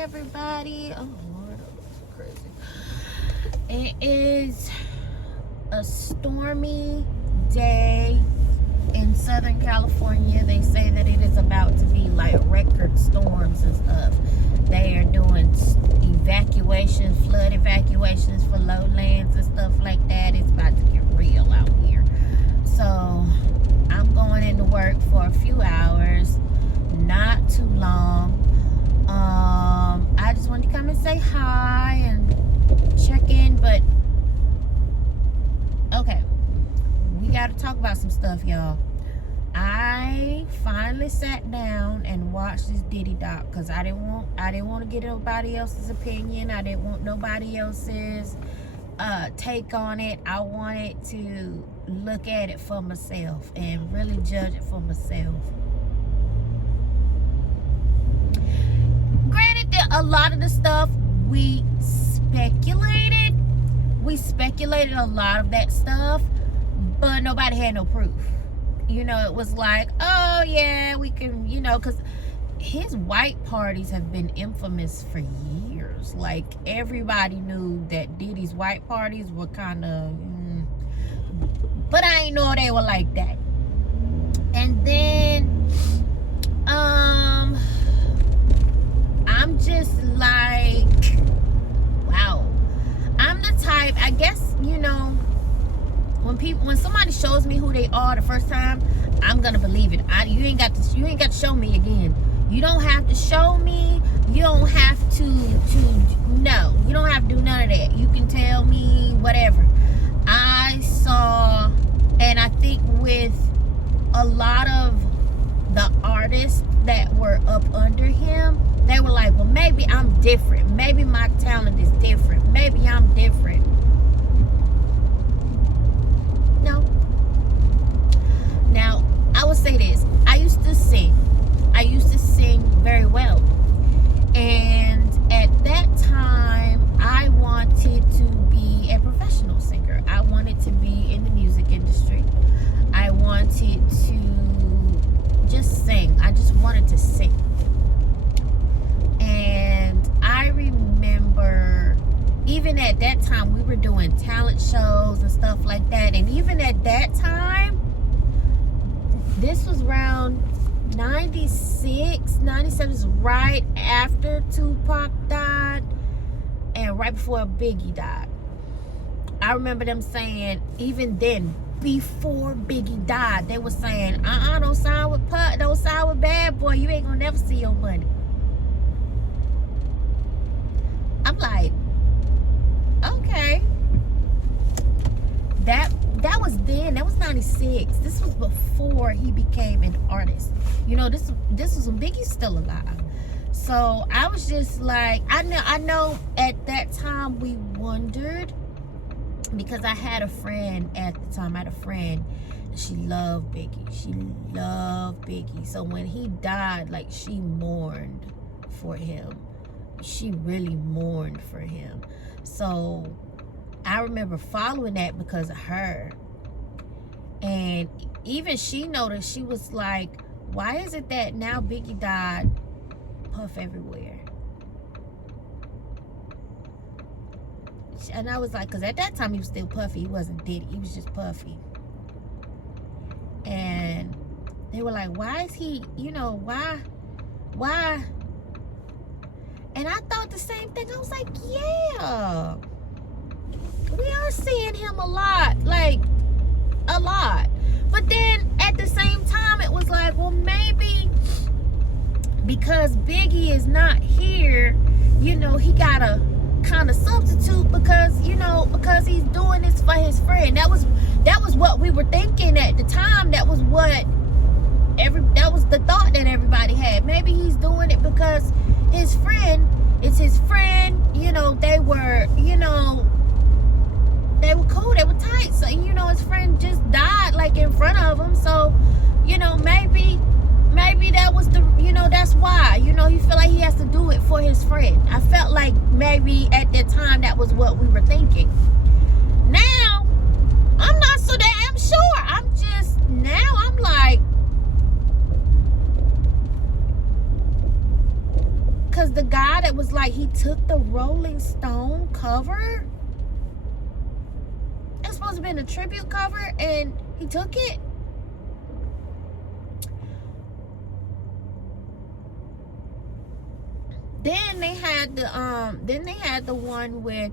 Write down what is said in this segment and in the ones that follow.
everybody. Oh Lord, that's crazy. It is a stormy day in Southern California. They say that it is about to be like record storms and stuff. They are doing evacuations, flood evacuations for lowlands and stuff like that. It's about to get real out here. So I'm going into work for a few hours, not too long. I just wanted to come and say hi and check in, but okay, we got to talk about some stuff, y'all. I finally sat down and watched this Diddy doc because I didn't want to get nobody else's opinion. I didn't want nobody else's take on it. I wanted to look at it for myself and really judge it for myself. Granted, that a lot of the stuff we speculated a lot of that stuff, but nobody had no proof. You know, it was like, oh yeah, we can, you know, because his white parties have been infamous for years. Like, everybody knew that Diddy's white parties were kind of, but I didn't know they were like that. And then, I'm just like, wow. I'm the type, I guess, you know, when somebody shows me who they are the first time, I'm gonna believe it. You ain't got to show me again. You don't have to show me. You don't have to no. You don't have to do none of that. You can tell me whatever. I saw, and I think with a lot of the artists that were up under him, they were like, well, maybe I'm different. Maybe my talent is different. Maybe I'm different. No. Now, I will say this. I used to sing very well. And at that time, I wanted to be a professional singer. I wanted to be in the music industry. I wanted to just sing. I just wanted to sing. And I remember, even at that time, we were doing talent shows and stuff like that. And even at that time, this was around 96, 97, is right after Tupac died and right before Biggie died. I remember them saying, even then, before Biggie died, they were saying, don't sign with Bad Boy, you ain't gonna never see your money. I'm like, okay. That was then. That was 96. This was before he became an artist. You know, this was when Biggie's still alive. So I was just like, I know at that time we wondered, because I had a friend at the time. I had a friend, she loved Biggie. She loved Biggie. So when he died, like, she mourned for him. She really mourned for him. So I remember following that because of her. And even she noticed, she was like, why is it that now Biggie died, Puff everywhere? And I was like, because at that time he was still Puffy. He wasn't Diddy. He was just Puffy. And they were like, why is he, you know, why? And I thought the same thing. I was like, yeah. We are seeing him a lot. Like, a lot. But then at the same time, it was like, well, maybe because Biggie is not here, you know, he gotta kind of substitute because, you know, because he's doing this for his friend. That was what we were thinking at the time. That was the thought that everybody had. Maybe he's doing it because it's his friend, you know, they were cool, they were tight. So, you know, his friend just died like in front of him. So, you know, maybe that was the, you know, that's why, you know, he feel like he has to do it for his friend. I felt like maybe at that time that was what we were thinking. Now, I'm not so damn sure. I'm like, because the guy that was like, he took the Rolling Stone cover. It's supposed to have been a tribute cover, and he took it. Then they had the one with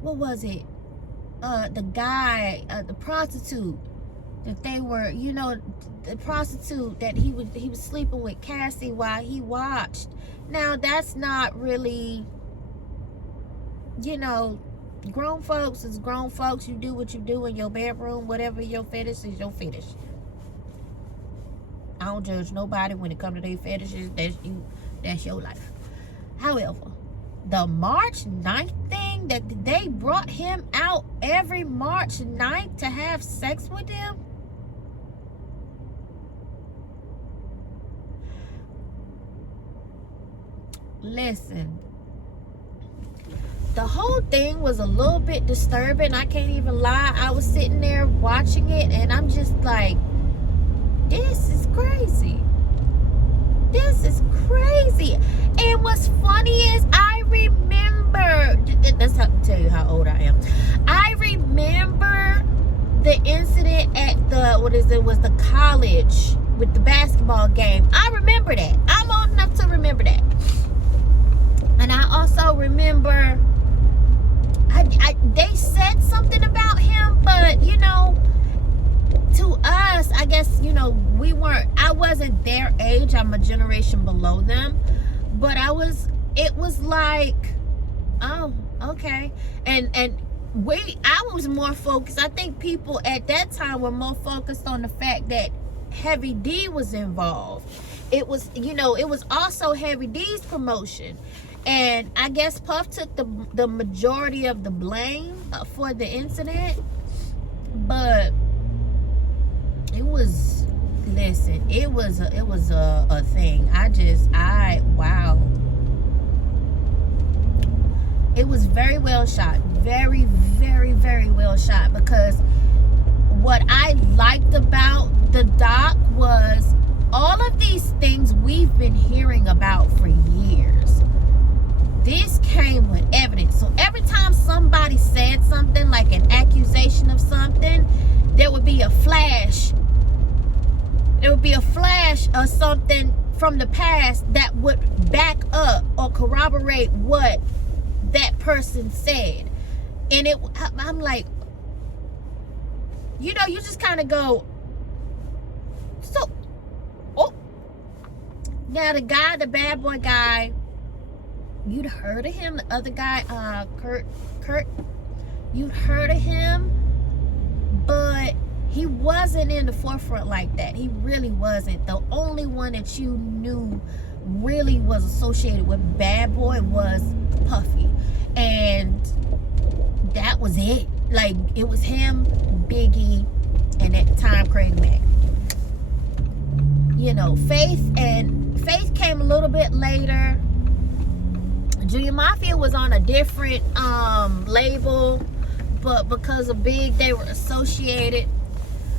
what was it? The guy, the prostitute that they were, you know, the prostitute that he was sleeping with Cassie while he watched. Now that's not really, you know, grown folks is grown folks. You do what you do in your bedroom. Whatever your fetish is, your fetish. I don't judge nobody when it comes to their fetishes. That's your life. However, the March 9th thing that they brought him out every March 9th to have sex with him. Listen, the whole thing was a little bit disturbing. I can't even lie. I was sitting there watching it, and I'm just like, this is crazy. This is crazy. And what's funny is, I remember, that's how to tell you how old I am. I remember the incident at was the college with the basketball game. I remember that. I'm old enough to remember that. And I also remember, they said something about him, but, you know, to us, I guess, you know, I wasn't their age. I'm a generation below them. But it was like, oh, okay. And I was more focused. I think people at that time were more focused on the fact that Heavy D was involved. It was, you know, it was also Heavy D's promotion. And I guess Puff took the majority of the blame for the incident. But it was, listen, it was a thing. Wow. It was very well shot. Very, very, very well shot. Because what I liked about the doc was all of these things we've been hearing about for years. This came with evidence. So every time somebody said something, like an accusation of something, there would be a flash. There would be a flash of something from the past that would back up or corroborate what that person said. And I'm like, you know, you just kind of go, so, oh. Now the guy, the bad boy guy, you'd heard of him. The other guy, Kurt, you'd heard of him, but he wasn't in the forefront like that. He really wasn't. The only one that you knew really was associated with Bad Boy was Puffy. And that was it. Like, it was him, Biggie, and at the time, Craig Mack. You know, Faith came a little bit later. Junior Mafia was on a different label, but because of Big, they were associated.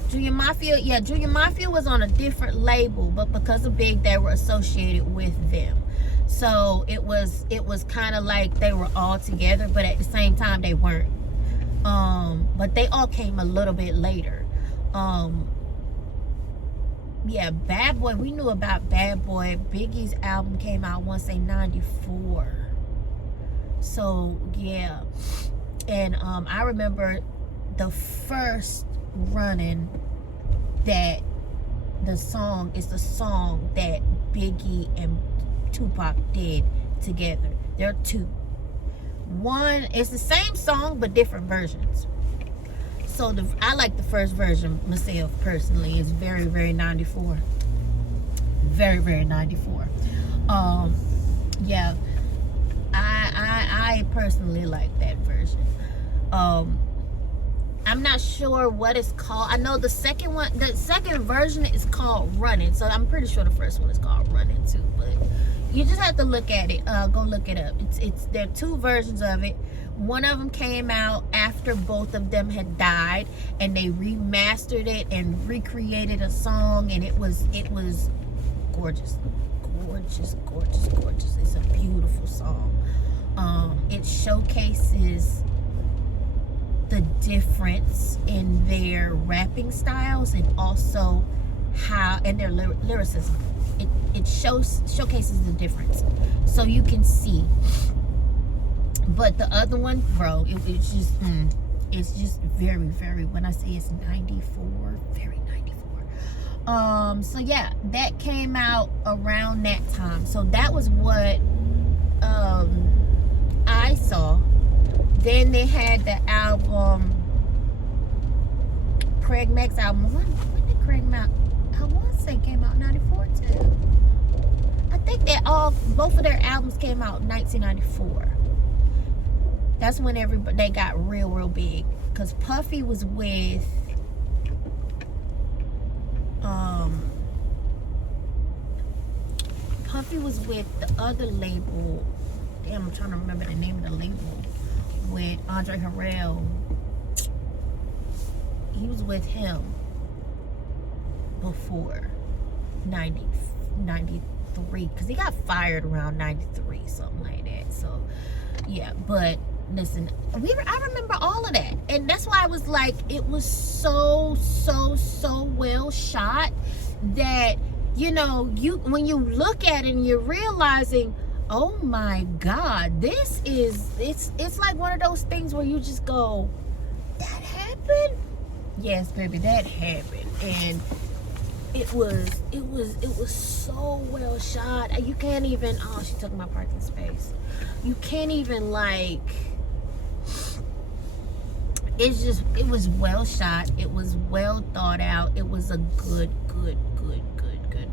Junior Mafia was on a different label, but because of Big, they were associated with them. So it was kind of like they were all together, but at the same time they weren't. But they all came a little bit later. Yeah, Bad Boy, we knew about Bad Boy. Biggie's album came out, I want to say 94. So yeah. And I remember the first running that the song that Biggie and Tupac did together. There are two. One is the same song but different versions. So I like the first version myself personally. It's very, very 94. Very, very 94. Yeah. I personally like that version. I'm not sure what it's called. I know the second version is called Running. So I'm pretty sure the first one is called Running too. But you just have to look at it. Go look it up. There are two versions of it. One of them came out after both of them had died, and they remastered it and recreated a song, and it was gorgeous. gorgeous, gorgeous, gorgeous. It's a beautiful song. It showcases the difference in their rapping styles and also how and their lyricism. It showcases the difference, so you can see. But the other one, bro, it's just very, very. When I say it's 94, very 94. So yeah, that came out around that time. So that was what I saw. Then they had the album, Craig Mack's album. When did Craig Mack? I want to say came out 94 too. I think both of their albums came out in 1994. That's when they got real big. Cause Puffy was with the other label. Damn, I'm trying to remember the name of the label. With Andre Harrell. He was with him before 93, because he got fired around 93, something like that. So yeah, but listen, I remember all of that, and that's why I was like, it was so well shot that, you know, when you look at it and you're realizing, oh my God, it's like one of those things where you just go, that happened? Yes, baby, that happened. And it was so well shot. You can't even, oh, she took my parking space. You can't even, like, it was well shot. It was well thought out. It was a good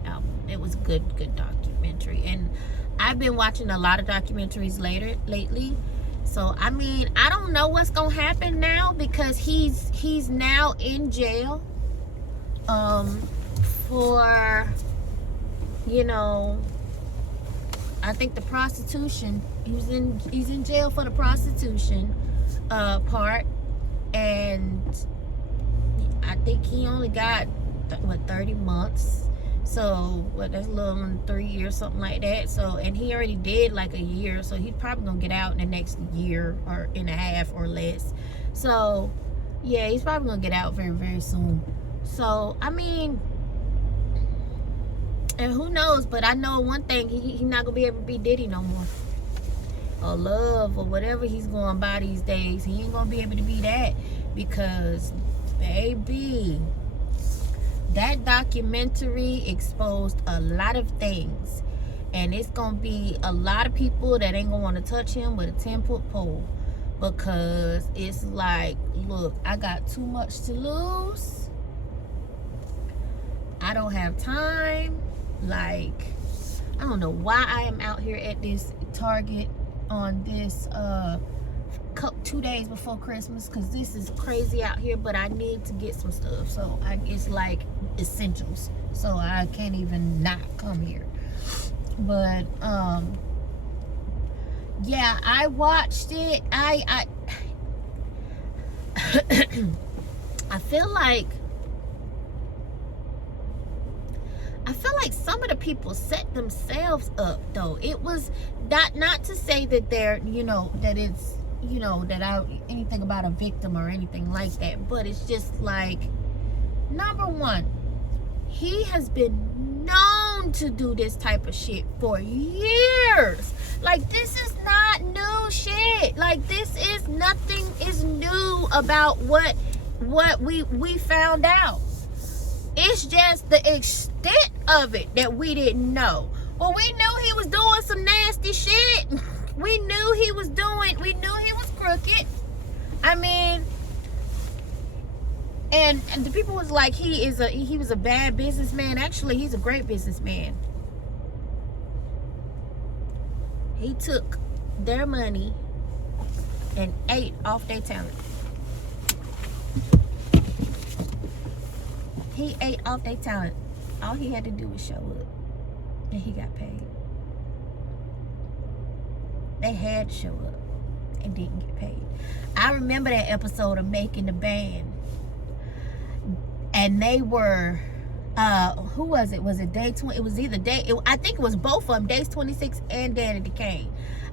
album. It was good documentary. And I've been watching a lot of documentaries lately. So, I mean, I don't know what's going to happen now, because he's now in jail for, you know, I think the prostitution. He's in jail for the prostitution part, and I think he only got 30 months. So that's a little under 3 years, something like that. So, and he already did like a year, so he's probably gonna get out in the next year or and a half or less. So yeah, he's probably gonna get out very soon. So I mean, and who knows, but I know one thing, he's not gonna be able to be Diddy no more, or Love, or whatever he's going by these days. He ain't gonna be able to be that, because baby, that documentary exposed a lot of things, and it's gonna be a lot of people that ain't gonna want to touch him with a 10-foot pole, because it's like, look, I got too much to lose. I don't have time. Like, I don't know why I am out here at this Target on this 2 days before Christmas, because this is crazy out here, but I need to get some stuff. So it's like essentials, so I can't even not come here. But yeah, I watched it. I feel like some of the people set themselves up, though. It was not to say that they're, you know, that it's, you know, that anything about a victim or anything like that, but it's just like, number one, he has been known to do this type of shit for years. Like, this is not new shit. Like, nothing is new about what we found out. It's just the extent of it that we didn't know. Well, we knew he was doing some nasty shit. We knew he was crooked. I mean, and the people was like, he was a bad businessman. Actually, he's a great businessman. He took their money and ate off their talent. He ate off their talent. All he had to do was show up, and he got paid. They had to show up and didn't get paid. I remember that episode of Making the Band, and they were who was it? Was it Day 20? It was either I think it was both of them, Days 26 and Danny Decay.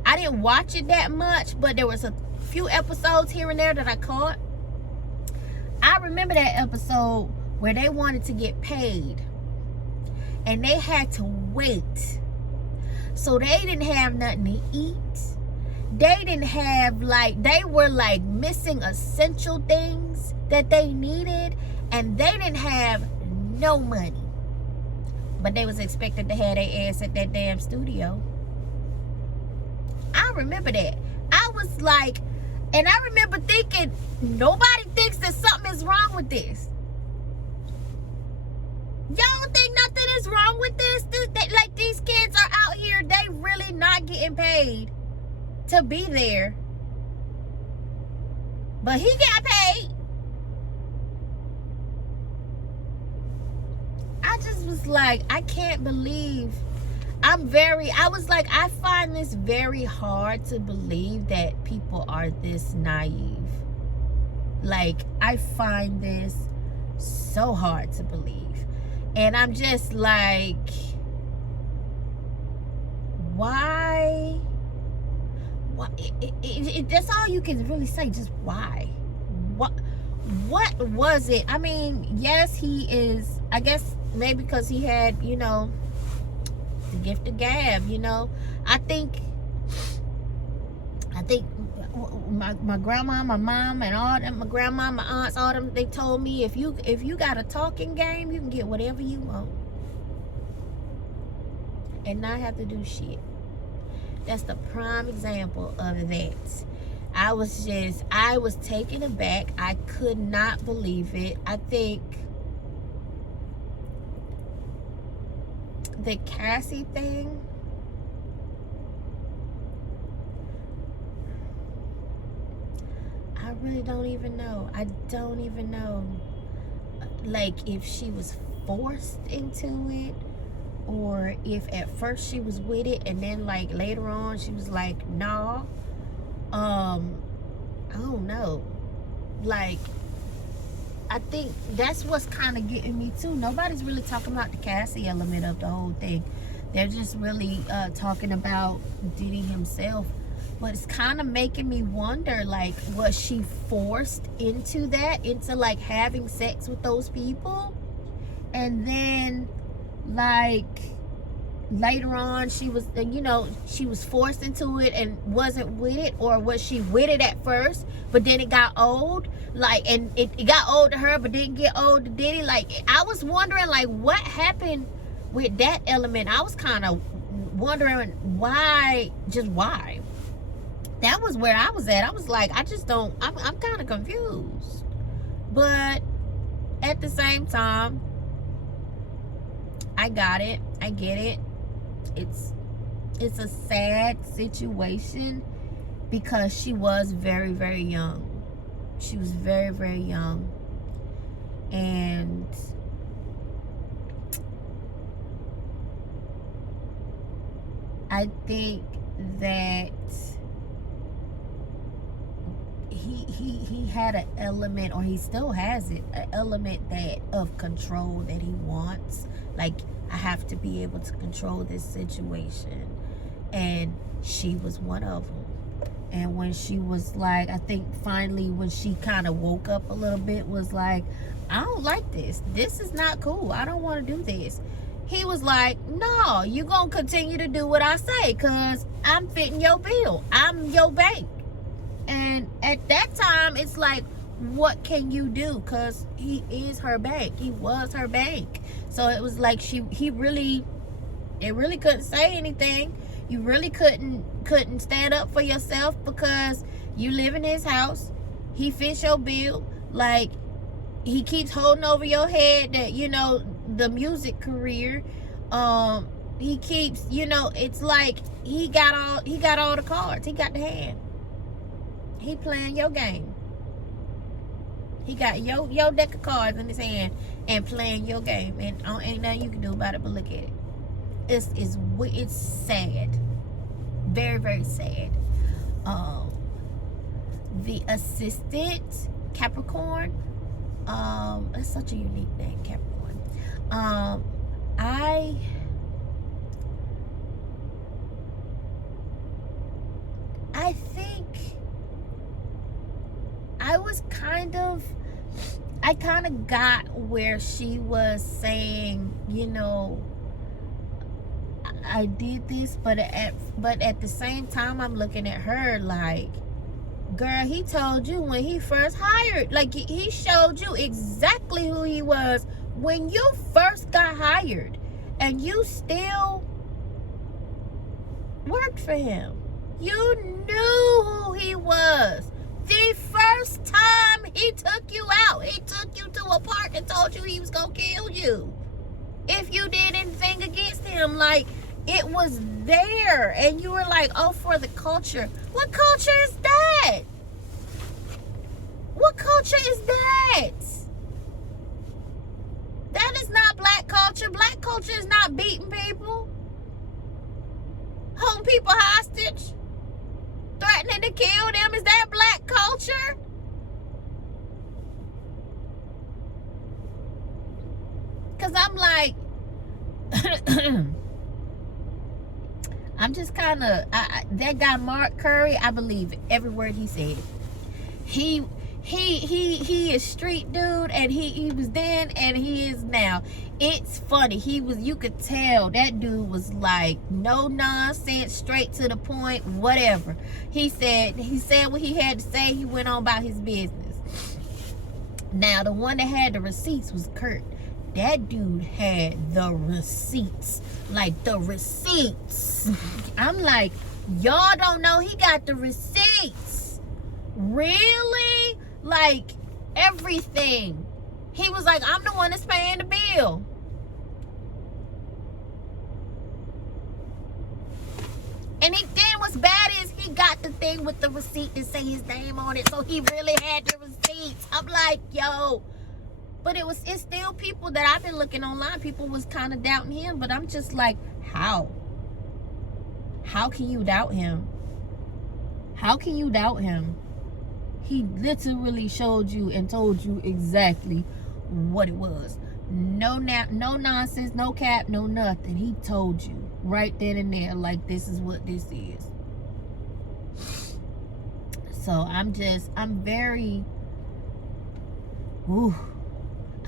I didn't watch it that much, but there was a few episodes here and there that I caught. I remember that episode where they wanted to get paid and they had to wait. So they didn't have nothing to eat. They didn't have, like, they were like missing essential things that they needed, and they didn't have no money. But they was expected to have their ass at that damn studio. I remember that. I was like, and I remember thinking, nobody thinks that something is wrong with this. Y'all don't think nothing is wrong with this? Like, these kids are out here, they really not getting paid to be there. But he got paid. I just was like, I can't believe. I was like, I find this very hard to believe that people are this naive. Like, I find this so hard to believe. And I'm just like, why? That's all you can really say. Just why? What was it? I mean, yes, he is, I guess maybe because he had, you know, the gift of gab, you know. I think my grandma, my mom, and all them, my grandma, my aunts, all them, they told me if you got a talking game, you can get whatever you want and not have to do shit. That's the prime example of that. I was taken aback. I could not believe it. I think the Cassie thing, I really don't even know. I don't even know, like, if she was forced into it, or if at first she was with it and then, like, later on she was like, nah. I don't know. Like, I think that's what's kind of getting me too. Nobody's really talking about the Cassie element of the whole thing. They're just really talking about Diddy himself. But it's kind of making me wonder, like, was she forced into that, into like having sex with those people, and then, like, later on she was, you know, she was forced into it and wasn't with it? Or was she with it at first but then it got old, like, and it got old to her but didn't get old to Diddy? Like, I was wondering, like, what happened with that element. I was kind of wondering why. That was where I was at. I was like, I just don't, I'm kind of confused. But at the same time, I got it. I get it. It's a sad situation because she was very, very young. She was very, very young. And I think that he had an element, or he still has it, an element that of control that he wants. Like, I have to be able to control this situation, and she was one of them. And when she was like, I think finally when she kind of woke up a little bit, was like, I don't like this. This is not cool. I don't want to do this. He was like, no, you gonna continue to do what I say, because I'm fitting your bill. I'm your bank. And at that time, it's like, what can you do? Because he is her bank. He was her bank. So it was like it really couldn't say anything. You really couldn't stand up for yourself because you live in his house. He fits your bill. Like, he keeps holding over your head that, you know, the music career. He keeps, you know, it's like he got all the cards. He got the hand. He playing your game. He got your deck of cards in his hand and playing your game, and ain't nothing you can do about it but look at it. It's sad, very, very sad. The assistant, Capricorn, that's such a unique name, Capricorn. Um, I think I kind of got where she was saying, you know, I did this, but at the same time, I'm looking at her like, girl, he told you when he first hired, like he showed you exactly who he was when you first got hired, and you still worked for him. You knew who he was. The first time he took you out, he took you to a park and told you he was gonna kill you if you did anything against him. Like, it was there, and you were like, oh, for the culture. What culture is that? What culture is that? That is not black culture. Black culture is not beating people, holding people hostage, threatening to kill them. Is that black culture? Because I'm like, I'm just kind of, that guy Mark Curry, I believe every word he said. He is street dude, and he was then and he is now. It's funny. You could tell that dude was like no nonsense, straight to the point, whatever. He said what he had to say. He went on about his business. Now, the one that had the receipts was Kurt. That dude had the receipts. Like, the receipts. I'm like, y'all don't know he got the receipts. Really? Like, everything. He was like, I'm the one that's paying the bill. And then what's bad is he got the thing with the receipt to say his name on it. So he really had the receipts. I'm like, yo. But it's still people that I've been looking online. People was kind of doubting him. But I'm just like, how? How can you doubt him? How can you doubt him? He literally showed you and told you exactly what it was. No nonsense, no cap, no nothing. He told you right then and there, like, this is what this is. So I'm very, ooh,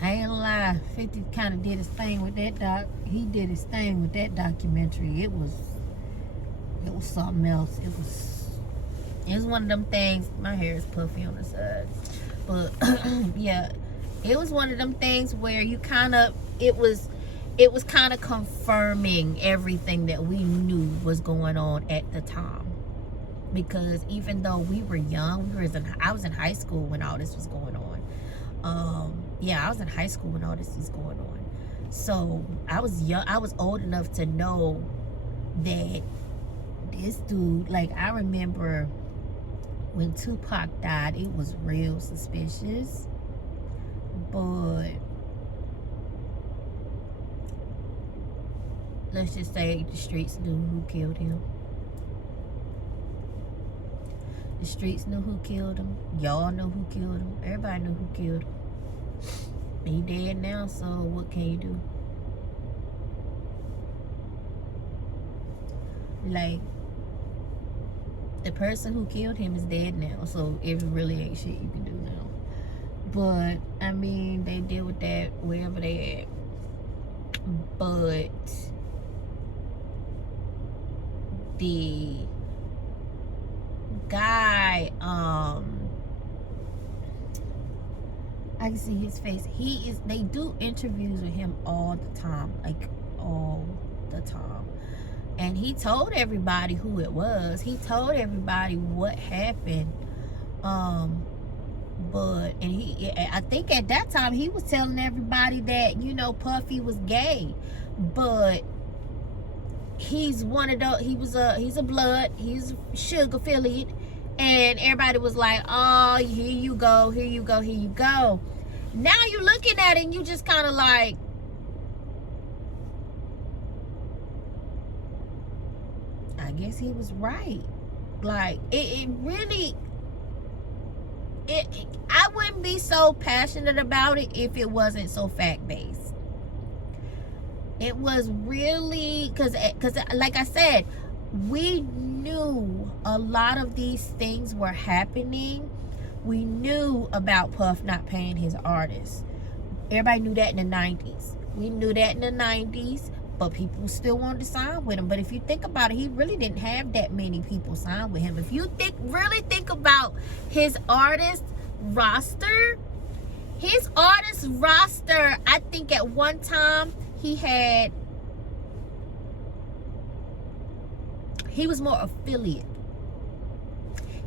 I ain't lie. 50 kind of did his thing with that he did his thing with that documentary. It was something else. It was one of them things. My hair is puffy on the side, but yeah, it was one of them things where you it was kind of confirming everything that we knew was going on at the time. Because even though we were young, I was in high school when all this was going on. I was in high school when all this was going on. So I was young. I was old enough to know that this dude, like, I remember when Tupac died, it was real suspicious. But let's just say the streets knew who killed him. The streets knew who killed him. Y'all know who killed him. Everybody knew who killed him. He dead now, so what can you do? Like, the person who killed him is dead now, so it really ain't shit you can do now. But I mean, they deal with that wherever they at. But the guy, I can see his face. They do interviews with him all the time, like all the time. And he told everybody who it was. He told everybody what happened. I think at that time he was telling everybody that, you know, Puffy was gay. But he's one of those, he's a blood, he's Suge affiliate. And everybody was like, oh, here you go, here you go, here you go. Now you're looking at it and you just kind of like, I guess he was right. Like, I wouldn't be so passionate about it if it wasn't so fact-based. It was really, because like I said, we knew a lot of these things were happening. We knew about Puff not paying his artists. Everybody knew that in the 90s. We knew that in the 90s, but people still wanted to sign with him. But if you think about it, he really didn't have that many people sign with him. If you really think about his artist roster, I think at one time he was more affiliate.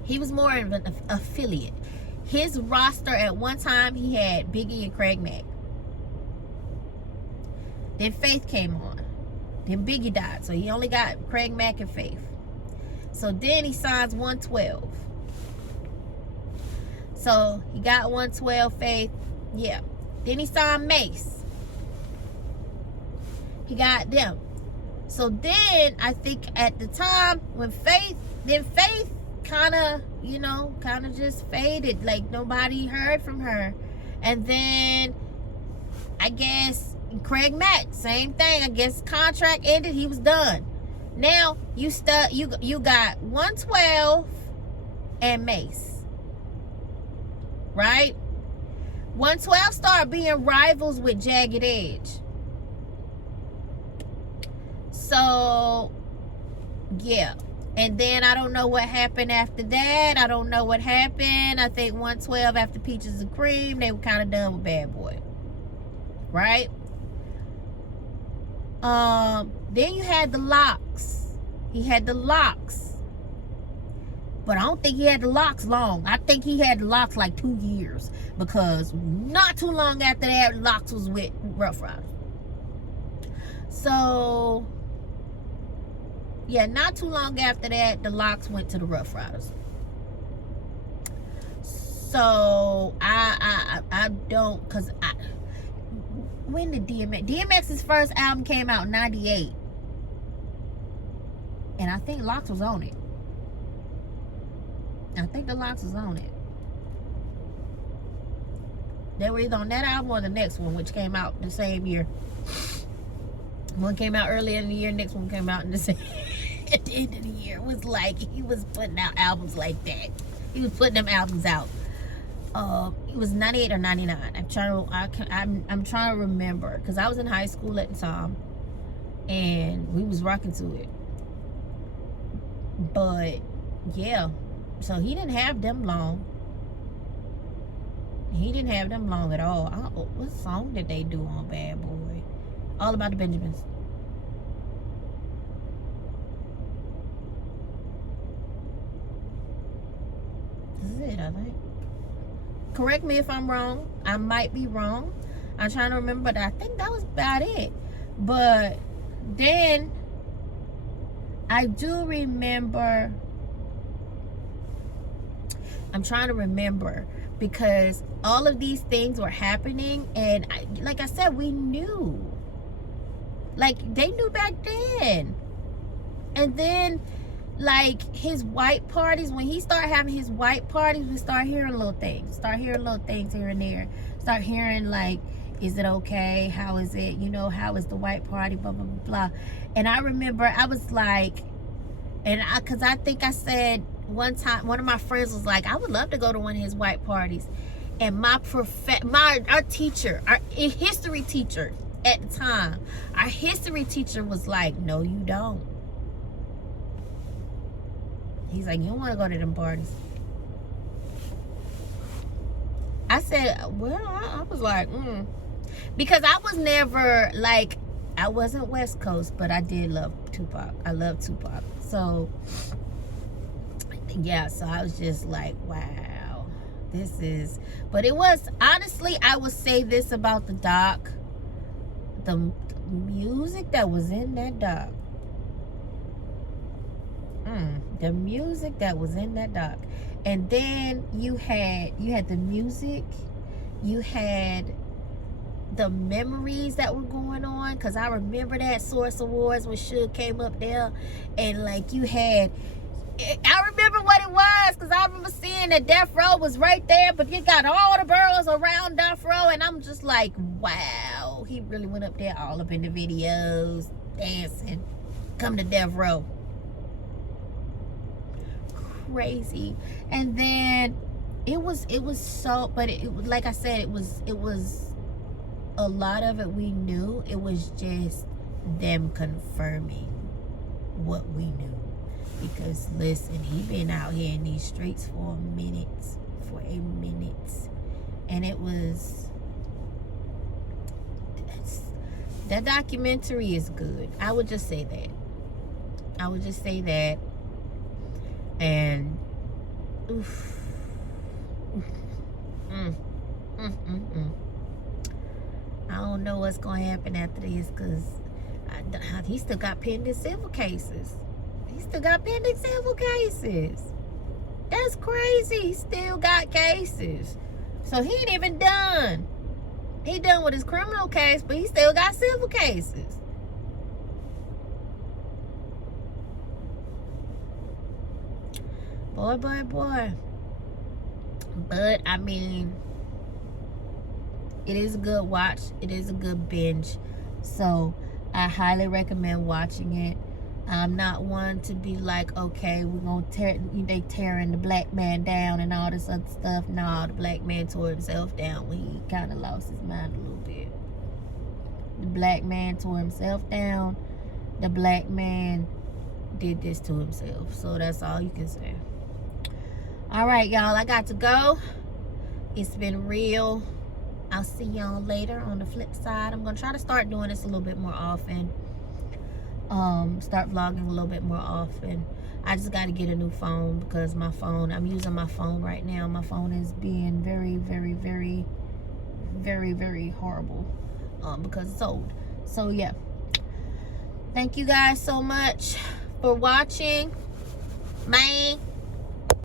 He was more of an affiliate. His roster at one time, he had Biggie and Craig Mack. Then Faith came on. Then Biggie died, so he only got Craig Mack and Faith. So then he signs 112. So he got 112, Faith. Yeah. Then he signed Mace. He got them. So then I think at the time when Faith kind of just faded. Like nobody heard from her. And then I guess Craig Mack, same thing. I guess contract ended. He was done. Now you got 112 and Mace, right? 112 started being rivals with Jagged Edge. So yeah. And then I don't know what happened after that. I don't know what happened. I think 112 after Peaches and Cream, they were kind of done with Bad Boy. Right? Then you had the Locks. He had the Locks. But I don't think he had the Locks long. I think he had the Locks like 2 years. Because not too long after that, Locks was with Rough Riders. So yeah, not too long after that, the Locks went to the Rough Riders. So I don't, cause when did DMX's first album came out in 98, and I think Locks was on it. I think the Locks was on it. They were either on that album or the next one, which came out the same year. One came out earlier in the year, next one came out in the same at the end of the year. It was like he was putting out albums like that. He was putting them albums out. It was 98 or 99. I'm trying to remember, because I was in high school at the time and we was rocking to it. But yeah, so he didn't have them long. He didn't have them long at all. What song did they do on Bad Boy? All About the Benjamins. This is it, I think. Correct me if I'm wrong. I might be wrong. I'm trying to remember, but I think that was about it. But then I do remember. I'm trying to remember, because all of these things were happening, and like I said, we knew. Like, they knew back then. And then, like, his white parties, when he started having his white parties, we start hearing little things. Start hearing little things here and there. Start hearing, like, is it okay? How is it? You know, how is the white party? Blah, blah, blah, blah. And I remember I was like, because I think I said one time, one of my friends was like, I would love to go to one of his white parties. And our teacher, our history teacher at the time, our history teacher was like, no, you don't. He's like, you don't want to go to them parties. I said, well, I was like, because I was never, like, I wasn't West Coast, but I did love Tupac. I love Tupac. So, yeah, so I was just like, wow, this is, but it was, honestly, I would say this about the doc, the music that was in that doc, the music that was in that doc. And then you had the music, you had the memories that were going on, because I remember that Source Awards when Suge came up there, and like you had, I remember what it was, because I remember seeing that Death Row was right there, but you got all the boroughs around Death Row, and I'm just like, wow. oh, he really went up there all up in the videos, dancing, come to death row. Crazy. And then it was so, but it like I said, it was a lot of it we knew. It was just them confirming what we knew. Because listen, he been out here in these streets for a minute. And it was, that documentary is good. I would just say that. And oof. I don't know what's gonna happen after this, because he still got pending civil cases. That's crazy. He still got cases. So he ain't even done. He done with his criminal case, but he still got civil cases. Boy. But I mean, it is a good watch. It is a good binge. So I highly recommend watching it. I'm not one to be like, okay, we're gonna they tearing the black man down and all this other stuff. No, the black man tore himself down when he kind of lost his mind a little bit. The black man tore himself down. The black man did this to himself. So that's all you can say. All right, y'all, I got to go. It's been real. I'll see y'all later on the flip side. I'm gonna try to start doing this a little bit more often. Start vlogging a little bit more often. I just got to get a new phone, because my phone, I'm using my phone right now. My phone is being very horrible because it's old. So yeah, thank you guys so much for watching. Bye.